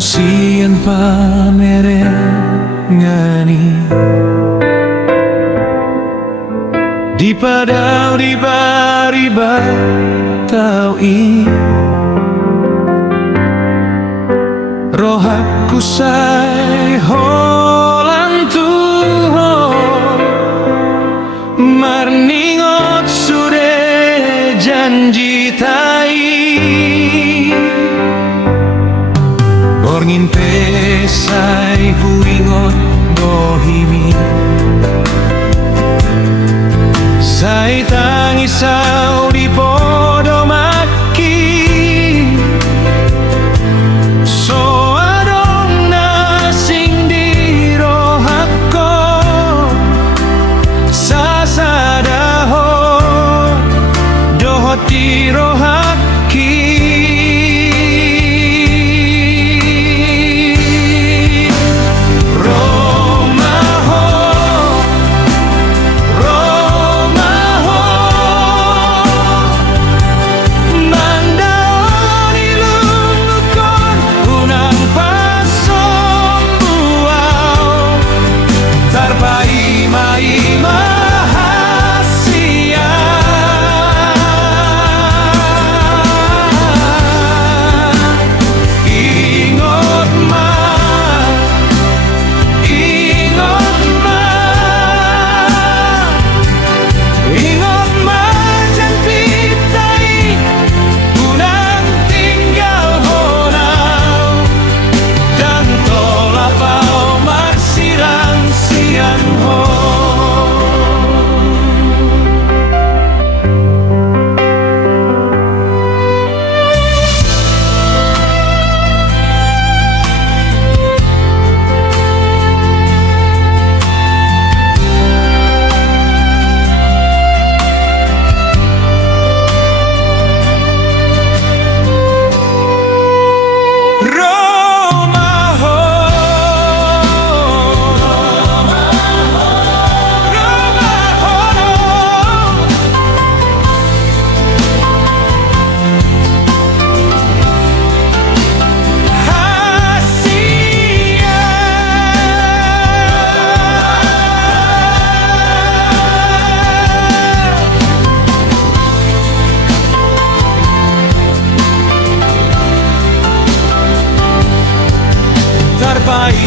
sian pamerengani di padau di bariba tau i rohakku sai holantu marningot sude janji tai borngin pesai huingot dohimi sai tangisau di podo maki so adong nasing di rohakko sasadaho dohot di rohaki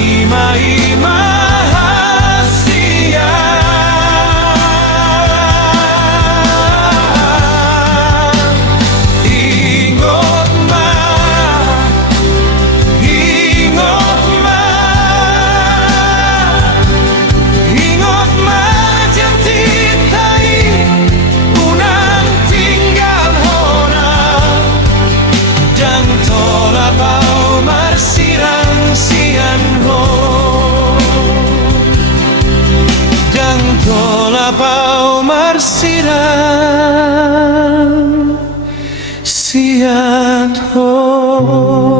Ima-ima hasia ingot ma janti tai unang tinggal hona dan tolak bau marsirang sian ho dan tolak bau marsirang sian ho.